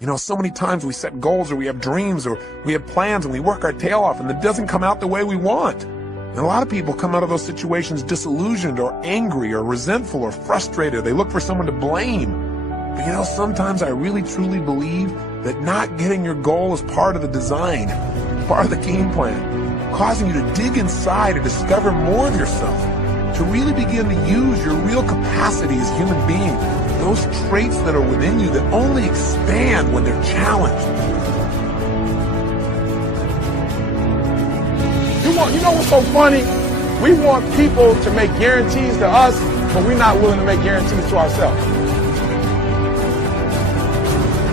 You know, so many times we set goals or we have dreams or we have plans and we work our tail off and it doesn't come out the way we want. And a lot of people come out of those situations disillusioned or angry or resentful or frustrated. They look for someone to blame. But you know, sometimes I really truly believe that not getting your goal is part of the design, part of the game plan, causing you to dig inside and discover more of yourself, to really begin to use your real capacity as a human being, those traits that are within you that only expand when they're challenged. You know what's so funny? We want people to make guarantees to us, but we're not willing to make guarantees to ourselves.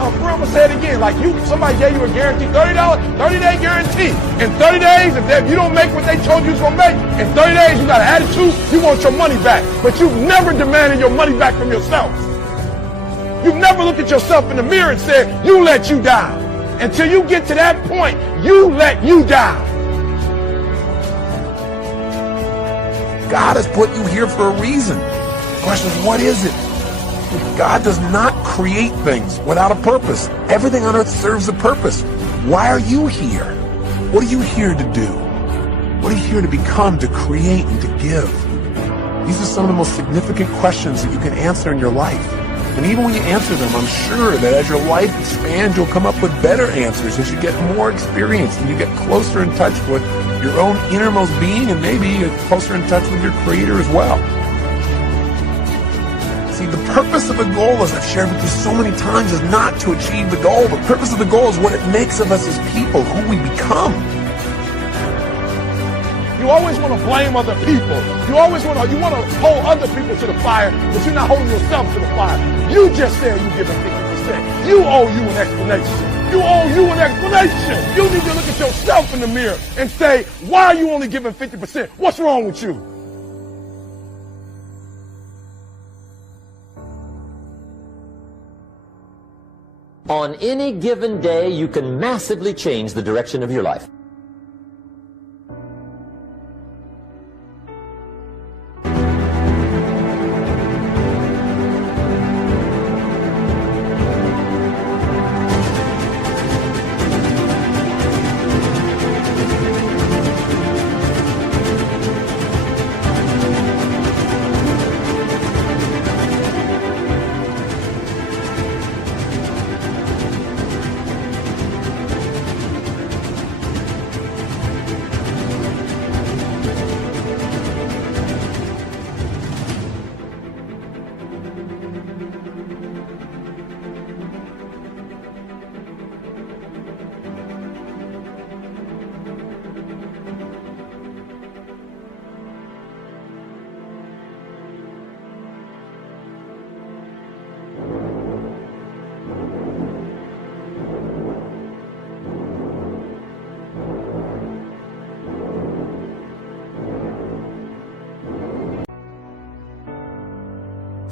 I'm going to say it again. Like somebody gave you a guarantee, $30, 30-day guarantee. In 30 days, if you don't make what they told you was going to make, in 30 days you got an attitude, you want your money back. But you've never demanded your money back from yourself. You've never looked at yourself in the mirror and said, you let you down. Until you get to that point, you let you down. God has put you here for a reason. The question is, what is it? God does not create things without a purpose. Everything on earth serves a purpose. Why are you here? What are you here to do? What are you here to become, to create, and to give? These are some of the most significant questions that you can answer in your life. And even when you answer them, I'm sure that as your life expands, you'll come up with better answers as you get more experience and you get closer in touch with your own innermost being and maybe you're closer in touch with your Creator as well. See, the purpose of a goal, as I've shared with you so many times, is not to achieve the goal. The purpose of the goal is what it makes of us as people, who we become. You always want to blame other people. You want to hold other people to the fire, but you're not holding yourself to the fire. You just said you're giving 50%. You owe you an explanation. You owe you an explanation. You need to look at yourself in the mirror and say, why are you only giving 50%? What's wrong with you? On any given day, you can massively change the direction of your life.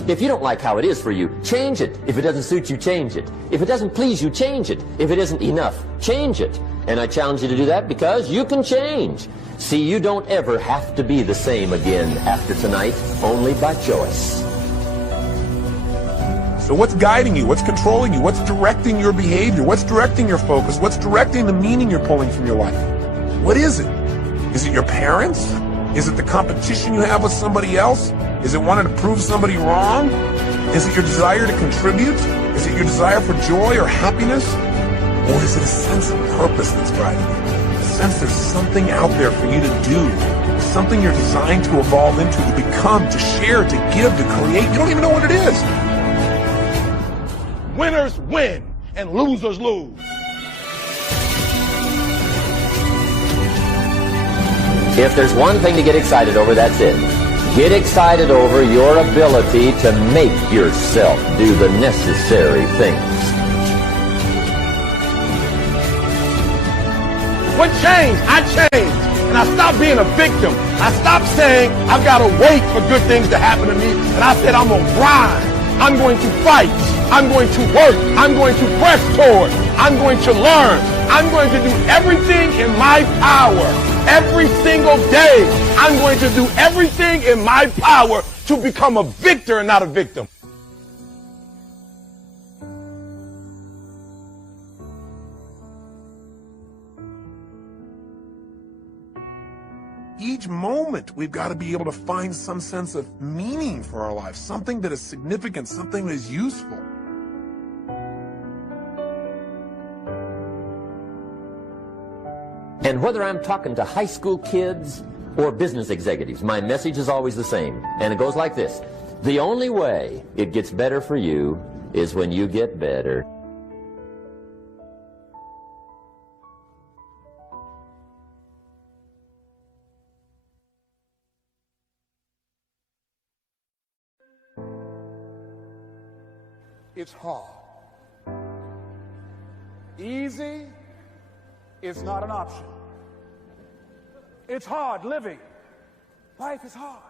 If you don't like how it is for you, change it. If it doesn't suit you, change it. If it doesn't please you, change it. If it isn't enough, change it. And I challenge you to do that because you can change. See, you don't ever have to be the same again after tonight, only by choice. So what's guiding you? What's controlling you? What's directing your behavior? What's directing your focus? What's directing the meaning you're pulling from your life? What is it? Is it your parents? Is it the competition you have with somebody else? Is it wanting to prove somebody wrong? Is it your desire to contribute? Is it your desire for joy or happiness? Or is it a sense of purpose that's driving you? A sense there's something out there for you to do, something you're designed to evolve into, to become, to share, to give, to create. You don't even know what it is. Winners win and losers lose. If there's one thing to get excited over, that's it. Get excited over your ability to make yourself do the necessary things. What changed? I changed. And I stopped being a victim. I stopped saying, I've got to wait for good things to happen to me. And I said, I'm going to grind. I'm going to fight. I'm going to work. I'm going to press toward. I'm going to learn. I'm going to do everything in my power. Every single day, I'm going to do everything in my power to become a victor and not a victim. each moment, we've got to be able to find some sense of meaning for our life, something that is significant, something that is useful. And whether I'm talking to high school kids or business executives, my message is always the same. And it goes like this: the only way it gets better for you is when you get better. It's hard. Easy is not an option. It's hard living. Life is hard.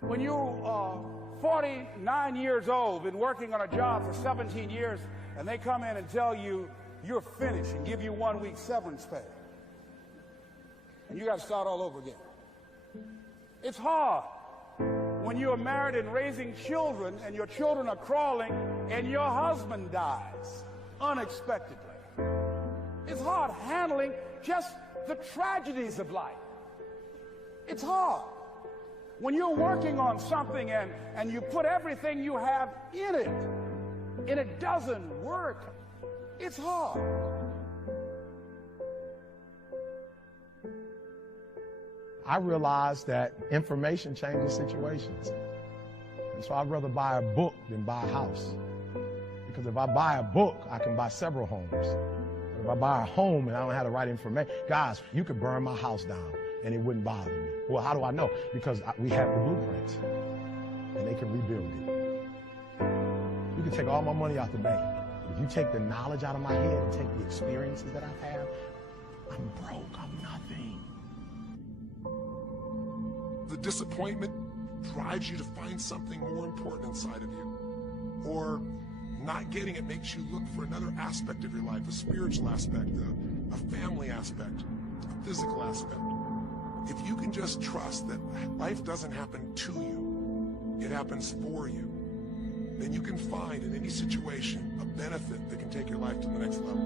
When you're 49 years old, been working on a job for 17 years, and they come in and tell you you're finished and give you 1 week severance pay, and you got to start all over again. It's hard when you're married and raising children, and your children are crawling, and your husband dies unexpectedly. It's hard handling just the tragedies of life. It's hard when you're working on something and you put everything you have in it and it doesn't work. It's hard. I realized that information changes situations. And so I'd rather buy a book than buy a house. Because if I buy a book, I can buy several homes. If I buy a home and I don't have the right information, guys, you could burn my house down and it wouldn't bother me. Well, how do I know? Because we have the blueprints and they can rebuild it. You can take all my money out the bank. If you take the knowledge out of my head and take the experiences that I've had, I'm broke, I'm nothing. The disappointment drives you to find something more important inside of you. Or not getting it makes you look for another aspect of your life, a spiritual aspect, a family aspect, a physical aspect. If you can just trust that life doesn't happen to you, it happens for you, then you can find in any situation a benefit that can take your life to the next level.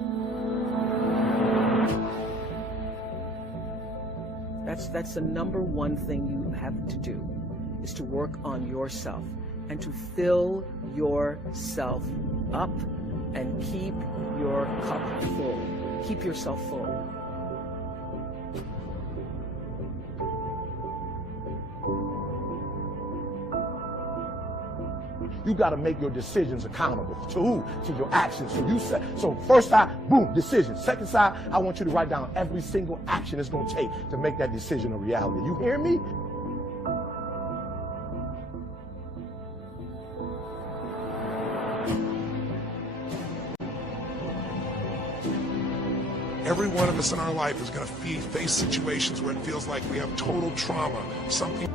That's the number one thing you have to do, is to work on yourself and to fill yourself up and keep your cup full. Keep yourself full. You got to make your decisions accountable. To who? To your actions. So you say, so first side, boom, decision. Second side, I want you to write down every single action it's going to take to make that decision a reality. You hear me? Every one of us in our life is going to face situations where it feels like we have total trauma, something.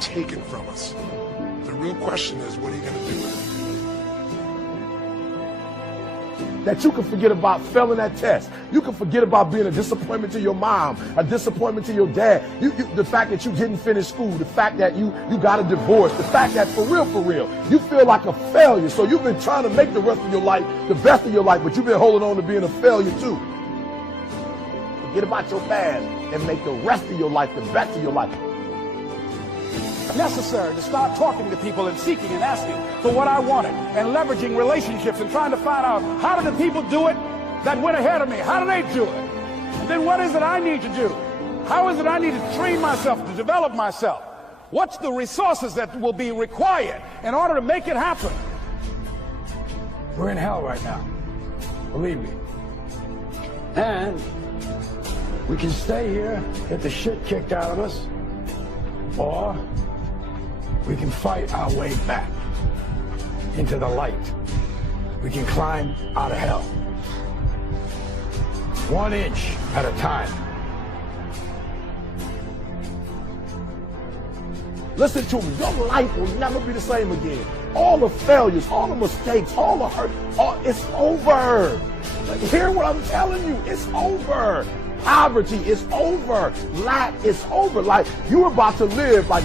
Taken from us. The real question is, what are you going to do with it? That you can forget about failing that test. You can forget about being a disappointment to your mom, a disappointment to your dad. The fact that you didn't finish school, the fact that you got a divorce, the fact that for real, you feel like a failure. So you've been trying to make the rest of your life the best of your life, but you've been holding on to being a failure too. Forget about your past and make the rest of your life the best of your life. Necessary to start talking to people and seeking and asking for what I wanted and leveraging relationships and trying to find out, how did the people do it that went ahead of me? How do they do it? And then what is it I need to do? How is it I need to train myself, to develop myself? What's the resources that will be required in order to make it happen? We're in hell right now, believe me. And we can stay here, get the shit kicked out of us, or we can fight our way back into the light. We can climb out of hell. 1 inch at a time. Listen to me, your life will never be the same again. All the failures, all the mistakes, all the hurt, it's over. Hear what I'm telling you, it's over. Poverty is over. Lack is over. Like, you're about to live like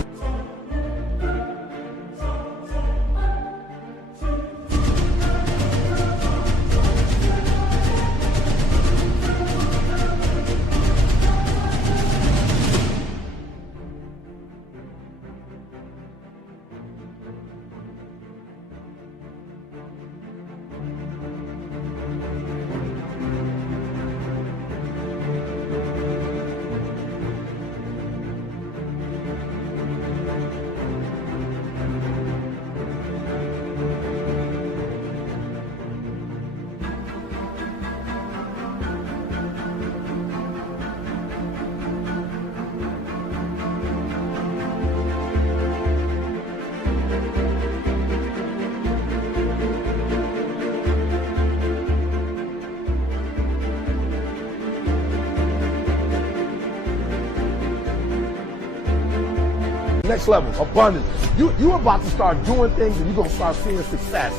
Next level, abundance. You're about to start doing things and you're going to start seeing success.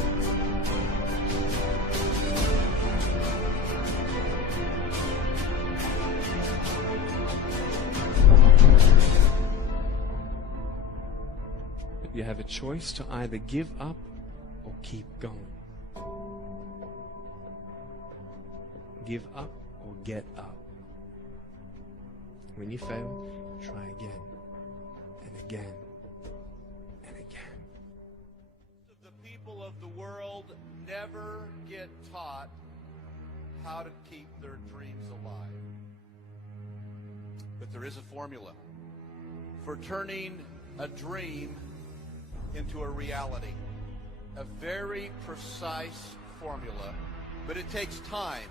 You have a choice to either give up or keep going. Give up or get up. When you fail, try again and again and again. The people of the world never get taught how to keep their dreams alive. But there is a formula for turning a dream into a reality. A very precise formula, but it takes time.